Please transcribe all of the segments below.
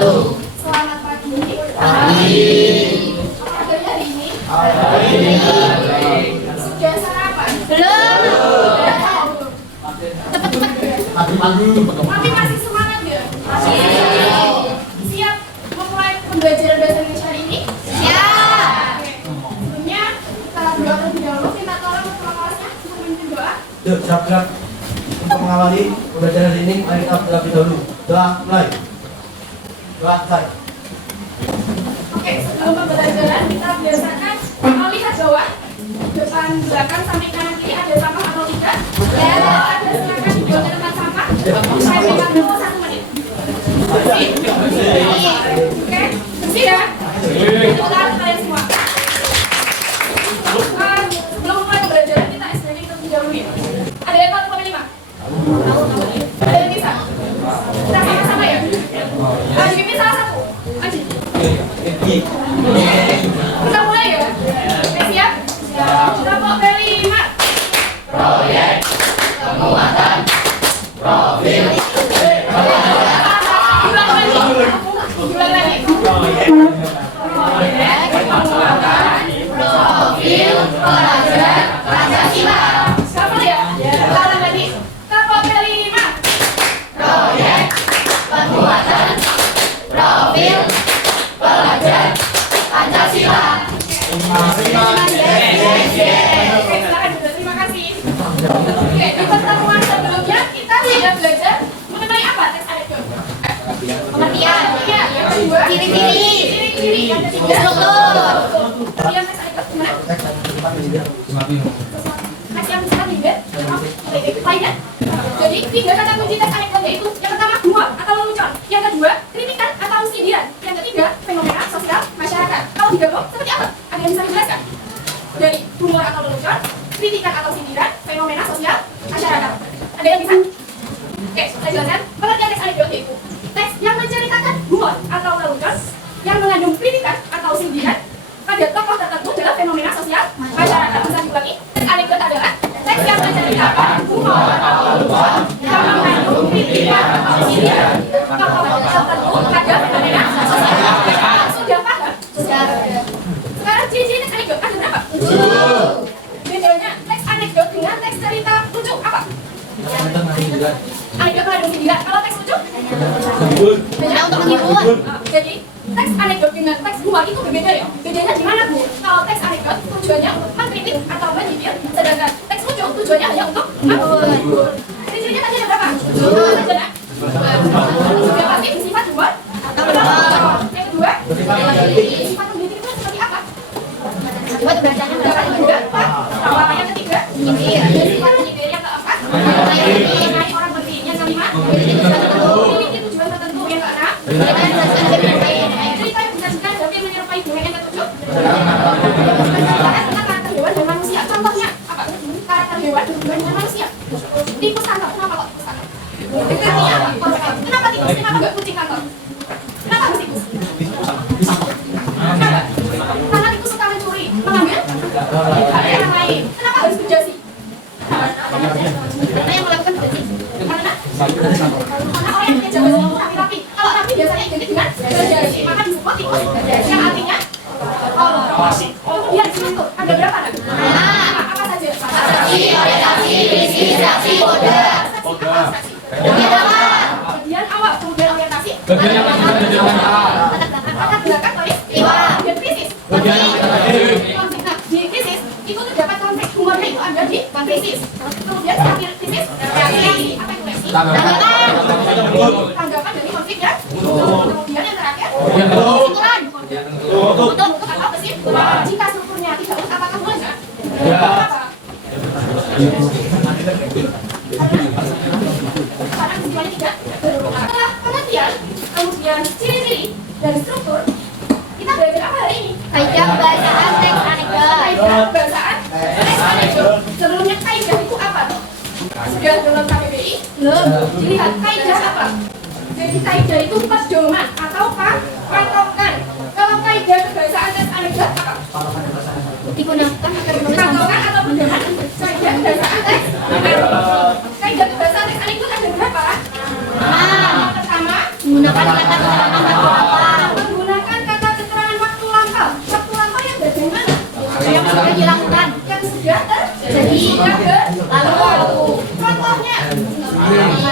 selalu. Selamat pagi. Pagi. Apa kabarnya hari ini? Baik. Sudah sarapan? Belum. Cepet-cepet. Tapi masih semangat ya? Masih. Siap memulai pembelajaran bahasa Indonesia hari ini? Siap. Oke. Sebelumnya kita berdoa terlebih dahulu. Kita tolong ketua kelasnya untuk memimpin doa. Yuk, siap-siap untuk mengawali pembelajaran ini. Mari kita terlebih dahulu. Doa mulai. Doa selesai. Oke, sebelum pembelajaran kita biasakan melihat bawah, depan, belakang, samping kanan kiri ada sampah atau tidak? Ya. Kalau ada silakan dibuat ke tempat sampah. Saya berikan dulu 1 menit. Bersih? Oke, bersih ya? Tepuk tangan kalian semua. Sebelum mulai pembelajaran kita SPG terlebih dahulu ya. Ada yang tahu Komedi 5? Ada yang bisa? Kita sama-sama ya? Aji, ini salah satu. Aji. Kita mulai ya? Oke, siap? Kelompok B5. Proyek penguatan profil. Ulang lagi. Proyek penguatan Profil pelajar Pancasila. Shuffle ya? Ulang lagi. Kelompok B5. Proyek penguatan profil pelajar Pancasila. Oke, silakan juga. Terima kasih. Oke, di pertemuan sebelumnya kita sudah belajar mengenai apa teks anekdot? Pengertian. Iya, yang kedua Ciri-ciri. Ciri-ciri. Yang ketiga Struktur. yang teks anekdot gimana? Teks yang bisa dilihat, lainnya. Jadi 3 kata kunci teks anekdot yaitu yang pertama humor atau lelucon, yang kedua kritikan atau sindiran, yang ketiga fenomena sosial masyarakat. Kalau digabung seperti apa? Ada yang bisa dijelaskan? Dari humor atau lelucon, kritikan atau sindiran, fenomena sosial masyarakat. Ada yang bisa? Oke, saya jelaskan. Pengertian teks anekdot yaitu teks yang menceritakan humor atau lelucon, yang mengandung kritikan atau sindiran pada tokoh tertentu dalam fenomena sosial masyarakat. Bisa diulangi? Teks anekdot adalah teks yang menceritakan humor atau lelucon, yang mengandung kritikan atau sindiran tokoh tertentu pada fenomena sosial masyarakat. Sudah paham? Sudah. Sekarang ciri-ciri teks anekdot ada berapa? Bedanya teks anekdot dengan teks cerita lucu apa? Anekdot mengandung sindiran. Kalau teks lucu? Hanya untuk menghibur. Jadi teks anekdot dengan teks humor itu berbeda ya. Bedanya di mana Bu? Kalau teks anekdot tujuannya untuk mengkritik atau menyindir, sedangkan teks lucu tujuannya hanya untuk menghibur. Ciri-cirinya tadi ada berapa? Saja nak? Yang pasti sifat humor atau lelucon. Yang kedua, sifat mendidik itu seperti apa? Buat bacanya Yang kedua, apa? Yang ketiga, sifat menyindir. Yang keempat, mengenai orang penting. Yang kelima, memiliki tujuan tertentu. Yang keenam, cerita yang menyajikan hampir menyerupai dengan yang ketujuh. Tentang karakter hewan dan manusia. Contohnya apa? Karakter hewan dan manusia. Tikus kantor. Kenapa kok tikus kantor? Artinya apa? Kenapa tikus? Kenapa nggak kucing kantor? Kenapa harus tikus? Kenapa? Karena tikus suka mencuri, mengambil hak orang lain. Kenapa harus bejasi? Karena yang melakukan berarti. Karena orang yang punya jabatan itu rapi-rapi. Kalau rapi biasanya identik dengan bejasi, maka disebut tikus yang artinya kemudian struktur ada berapa nak? Apa saja? Orientasi, visi, reaksi, kode. Bagian awal, kemudian orientasi. Latar belakang peristiwa. Dan krisis. Konflik. Nah, di krisis itu terdapat konflik. Humornya itu ada di krisis. Kemudian terakhir krisis reaksi. Apa itu reaksi? Tanggapan dari konflik ya. Kemudian yang terakhir kesimpulan. Untuk apa sih? Jika strukturnya tidak urut, apakah boleh nggak? Apa? Karena kesimpulannya tidak berurut. Setelah pengertian, kemudian ciri-ciri dan struktur, kita belajar apa hari ini? Kaidah bacaan teks anekdot. Kaidah bahasaan teks anekdot. Sebelumnya kaidah itu apa? Sudah dalam KBBI? Belum. Dilihat kaidah apa? Jadi kaidah itu pedoman atau patokan. Kalau kaidah kebahasaan teks anekdot apa? Digunakan agar menulis Patokan atau pedoman kaidah kebahasaan teks anekdot. Kaidah kebahasaan teks anekdot ada berapa? Yang pertama menggunakan kata-kata dilakukan. Yang sudah Jadi. Yang Lalu. Contohnya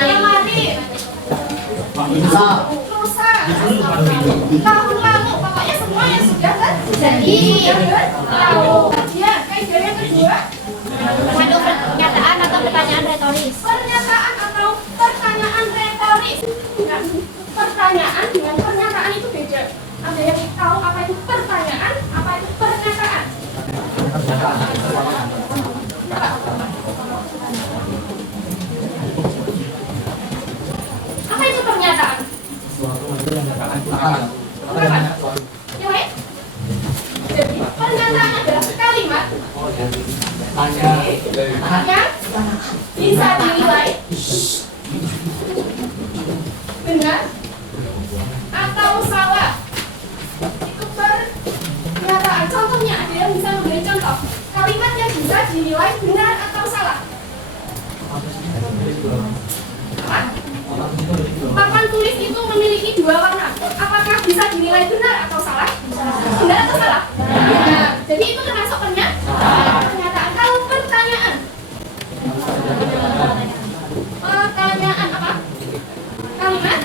kemarin, Bisa. lusa, tahun lalu, pokoknya semua yang sudah Jadi. yang berlalu. Kemudian kaidah yang kedua, Mengandung pernyataan atau pertanyaan retoris. pernyataan atau pertanyaan retoris. Nah, pertanyaan dengan pernyataan itu beda. Ada yang tahu apa itu pertanyaan, apa itu pernyataan? Apa itu pernyataan? Yang lain? Jadi pernyataan adalah kalimat yang bisa dinilai benar atau salah. Itu pernyataan. Contohnya ada yang bisa memberi contoh kalimat yang bisa dinilai benar atau salah. Apa? Papan tulis itu memiliki dua warna. Apakah bisa dinilai benar atau salah? Benar atau salah? Benar. Jadi itu termasuk pernyataan. Kalau pertanyaan, pertanyaan apa? Kalimat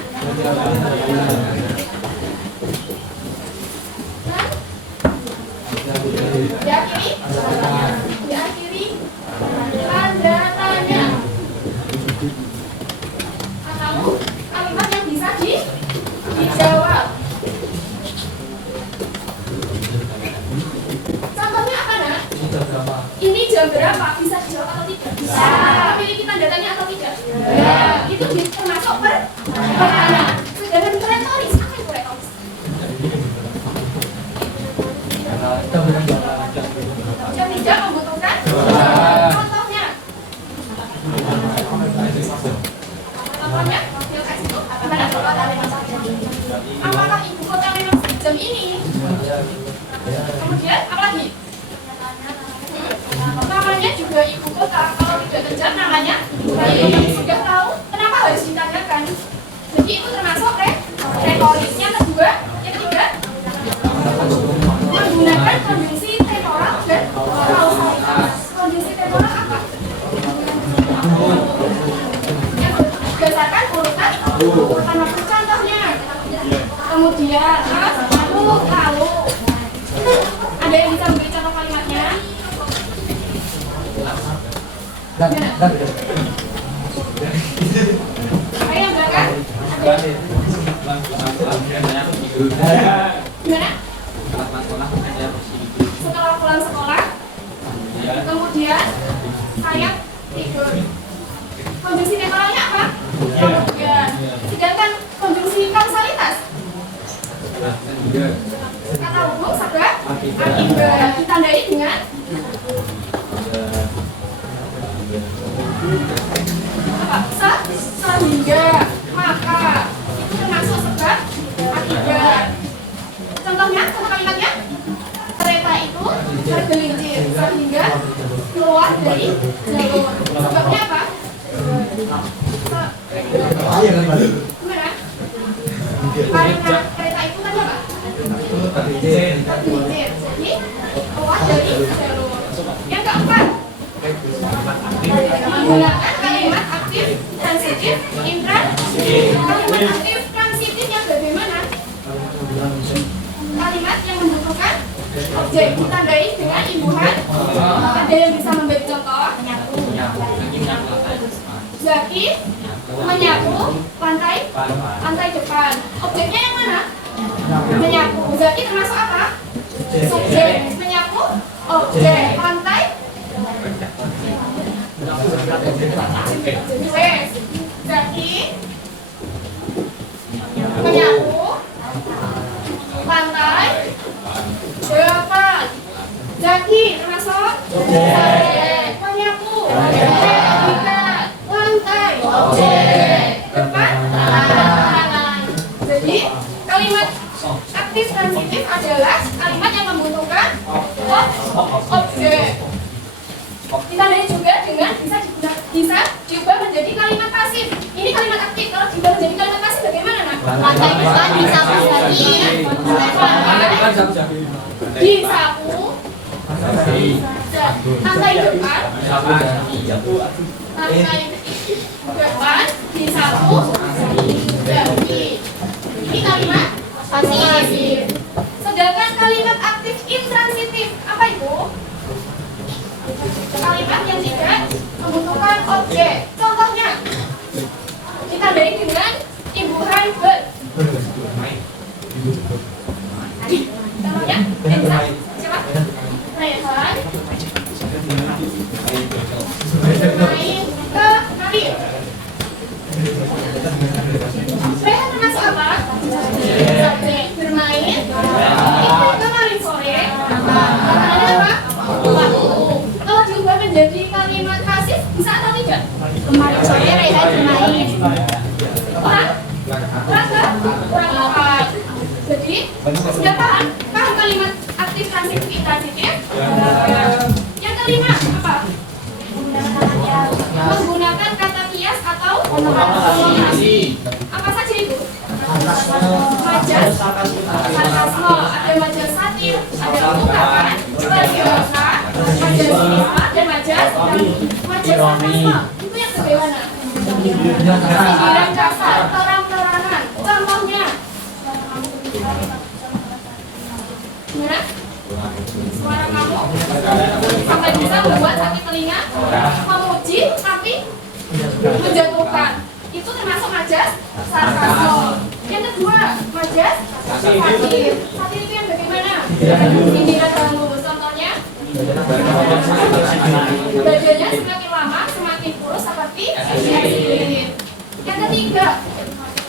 diakhiri tanda tanya atau kalimat yang bisa dijawab. Contohnya apa, Nak? Ini jam berapa? Bisa dijawab atau tidak? Bisa. Memiliki tanda tanya atau tidak? Ya. Itu termasuk pertanyaan. Sedangkan retoris, apa itu retoris? Yang tidak membutuhkan contohnya. Contohnya, yang kasih itu mana? Apakah ibu kota memang jam ini? Kemudian apa lagi? Namanya juga ibu kota. Kalau tidak kejam namanya sudah tahu. Kenapa harus ditanyakan? Jadi itu termasuk retoris. Yang kedua, yang ketiga, menggunakan kondisi temporal dan kausalitas. Kondisi temporal apa? Yang berdasarkan urutan waktu. Contohnya, kemudian lalu. Ada yang bisa memberi contoh kalimatnya? Ayo yang belakang. Gimana? Setelah pulang sekolah, kemudian saya tidur. Konjungsi temporalnya apa? Kemudian. Sedangkan konjungsi kausalitas kata hubung sebab akibat ditandai dengan apa? Sehingga, maka itu termasuk sebab akibat. Contohnya, contoh kalimatnya, kereta itu tergelincir sehingga keluar dari jalur. Sebabnya apa? Gimana? Karena kereta itu kan apa? Tergelincir, jadi keluar dari jalur. Yang keempat, menggunakan kalimat aktif, transitif, intransitif. Kalimat aktif, transitif yang bagaimana? Kalimat yang membutuhkan objek ditandai dengan imbuhan. Ada yang bisa memberi contoh? Zaki menyapu lantai depan. Objeknya yang mana? Menyapu. Zaki termasuk apa? Subjek. Menyapu objek. Lantai Zaki menyapu lantai depan. Zaki termasuk subjek. Menyapu lantai depan. Jadi kalimat aktif transitif adalah kalimat yang membutuhkan objek. Ditandai juga dengan bisa diubah menjadi kalimat pasif. Ini kalimat aktif. Kalau diubah menjadi kalimat pasif bagaimana, Nak? Lantai depan disapu lagi. Disapu Angka yang depan. Angka yang depan di satu bagi. Ini kalimat pasif. Sedangkan kalimat aktif intransitif apa itu? Kalimat yang tidak membutuhkan objek. Contohnya, kita baik dengan imbuhan ber. Namanya Enza. Siapa? Rehan. Bermain ke kali. Rehan termasuk apa? Subjek. Bermain. Itu kemarin sore. Kemarin apa? Waktu. Kalau diubah menjadi kalimat pasif bisa atau tidak? Kemarin sore Rehan bermain. Kurang? Kurang nggak? Kurang apa? Jadi sudah paham? Paham kalimat aktif transitif intransitif? Yang kelima apa? Menggunakan kata kias atau kombinasi. Apa saja itu? Majas, sarkasme, ada majas satir, ada ungkapan, peribahasa, majas istilah, dan majas sarkasme. Itu yang bagaimana? Sindiran kasar, terang-terangan. Contohnya, gimana? Suara kamu sampai bisa membuat sakit telinga, memuji tapi menjatuhkan. Itu termasuk majas sarkasme. Yang kedua, majas satir. Satir itu yang bagaimana? Sindiran kamu. Contohnya, badannya semakin lama semakin kurus seperti silit. Yang ketiga,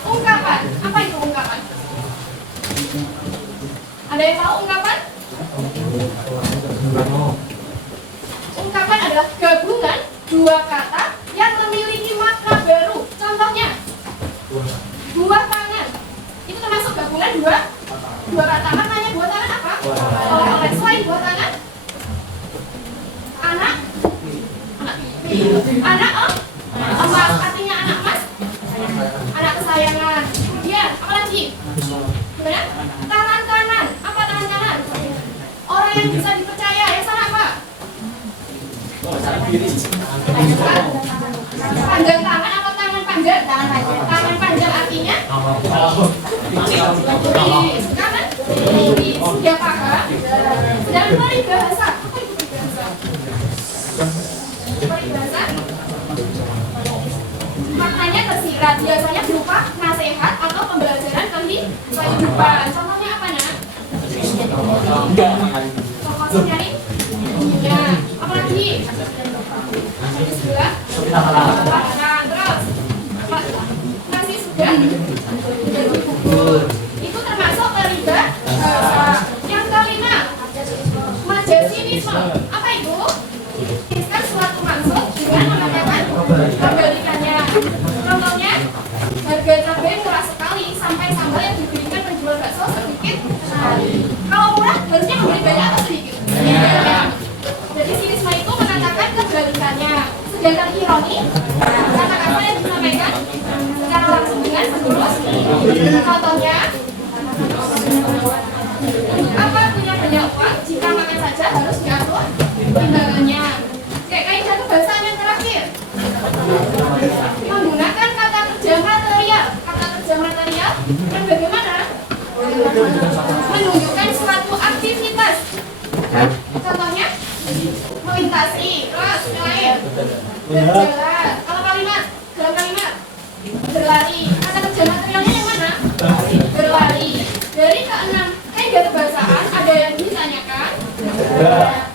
ungkapan. Apa itu ungkapan? Ada yang tahu ungkapan? Ungkapan adalah gabungan dua kata yang memiliki makna baru. Contohnya, buah tangan. Itu termasuk gabungan dua kata. Maknanya buah tangan apa? Oleh-oleh. Selain buah tangan, anak emas, artinya anak emas, anak kesayangan. Kemudian apa lagi? Gimana? Tangan kanan. Apa tangan kanan? Orang yang bisa dipercaya. Yang salah apa? Panjang tangan atau tangan panjang? Tangan panjang artinya kanan. Sudah paham? Dan peribahasa. Apa itu peribahasa? Peribahasa maknanya tersirat, biasanya berupa nasihat atau pembelajaran kehidupan. Contohnya apa nak? Contoh nyari? Ya. Apa lagi? Sudah? Terus nasi sudah? Itu termasuk peribahasa. Yang kelima, majasinisme. Apa itu? Menuliskan suatu maksud dengan mengatakan kebalikannya. Contohnya, harga cabai murah sekali sampai sambal yang diberikan penjual bakso sedikit sekali. Kalau murah, harusnya memberi banyak atau sedikit? Jadi sinisme itu mengatakan kebalikannya. Sedangkan ironi, kata-kata yang disampaikan secara langsung dengan menjurus. Contohnya, apa punya banyak uang jika makan saja harus diatur timbangannya. Kayak kaidah kebahasaan yang terakhir, menggunakan kata kerja material. Kata kerja material yang bagaimana? Menunjukkan suatu aktivitas. Contohnya, melintasi, terus yang lain, berjalan. Kalau kalimat, dalam kalimat, berlari. Kata kerja materialnya yang mana? Berlari. Dari keenam kaidah kebahasaan ada yang ditanyakan.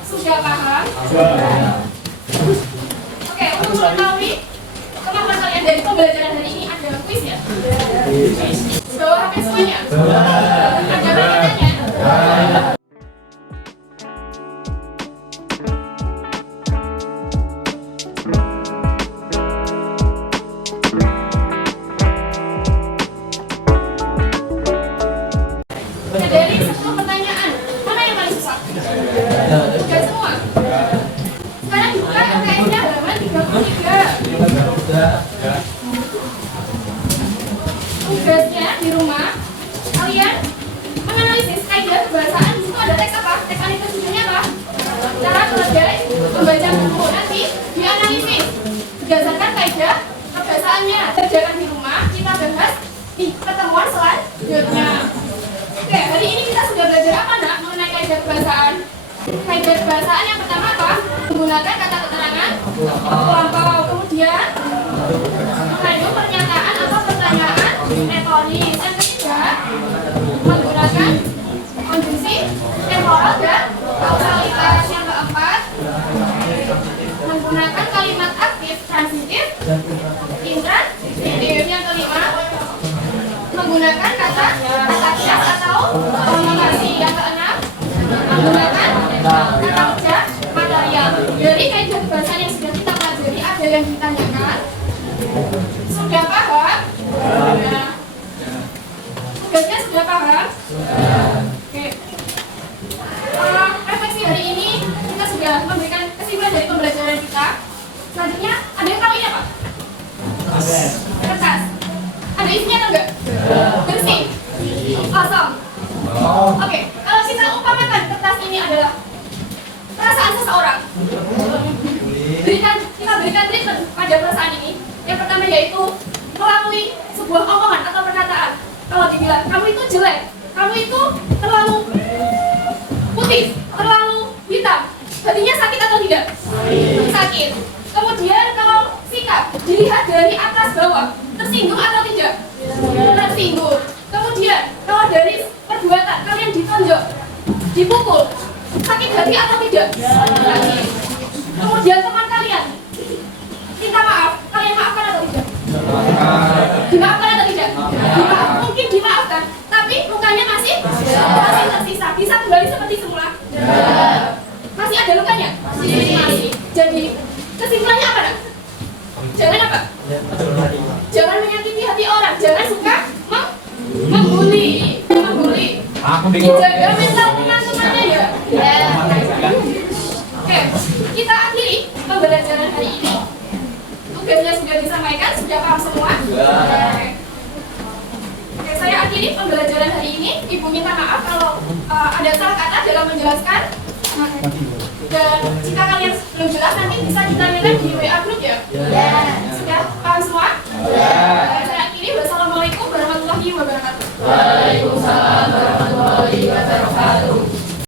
Sudah paham? Oke, untuk mengetahui kemampuan kalian dari pembelajaran hari ini ada kuis ya? Bawa HP semuanya? Ada pertanyaannya? Dari 10 pertanyaan, mana yang paling susah? Enggak semua. Sekarang buka UTS-nya halaman 33. Tugasnya di rumah, kalian menganalisis kaidah kebahasaan. Di situ ada teks apa? Teks analisis judulnya apa? cara keledai membaca buku. Nanti dianalisis berdasarkan kaidah kebiasaannya. Kerjakan di rumah, kita bahas di pertemuan selanjutnya. Oke, hari ini kita sudah belajar apa nak mengenai kaidah kebahasaan? Kaidah kebahasaan yang pertama apa? Menggunakan kata keterangan lampau. Kemudian mengandung pernyataan atau pertanyaan retoris. Yang ketiga, menggunakan konjungsi temporal dan kausalitas. Yang keempat, menggunakan kalimat aktif, transitif, intransitif. Yang kelima, menggunakan kata jas atau kongregasi. Yang keenam, menggunakan kata ujar material. Dari kaidah kebahasaan yang sudah kita pelajari, ada yang ditanyakan. Sudah paham? Sudah. Tugasnya sudah paham? Oke. Refleksi hari ini kita sudah memberikan kesimpulan dari pembelajaran kita. Selanjutnya, ada yang tahu ini apa? Kertas. Ada isinya atau enggak? Bersih? Kosong? Oke, kalau kita umpamakan kertas ini adalah perasaan seseorang, kita berikan treatment pada perasaan ini. Yang pertama yaitu melalui sebuah omongan atau perkataan. Kalau dibilang kamu itu jelek, kamu itu terlalu putih, terlalu hitam, hatinya sakit atau tidak? Sakit. Kemudian kalau sikap dilihat dari atas bawah, tersinggung atau tidak? Tersinggung. Kemudian kalau dari perbuatan kalian ditonjok, dipukul, sakit hati atau tidak? Sakit. Kemudian teman kalian minta maaf, kalian maafkan atau tidak? Dimaafkan atau tidak? Mungkin dimaafkan, tapi lukanya masih tersisa. Bisa kembali seperti semula? Masih ada lukanya? Masih. Jadi kesimpulannya apa nak? Jangan apa? Jangan menyakiti hati orang. Jangan suka membuli. Dijaga mental teman-temannya ya. Oke, kita akhiri pembelajaran hari ini. Tugasnya sudah disampaikan, sudah paham semua? Oke, saya akhiri pembelajaran hari ini. Ibu minta maaf kalau ada salah kata dalam menjelaskan. Dan jika kalian belum jelas nanti bisa ditanyakan di WA group ya. Sudah paham semua? Saya akhiri. Wassalamualaikum warahmatullahi wabarakatuh. Waalaikumsalam warahmatullahi wabarakatuh.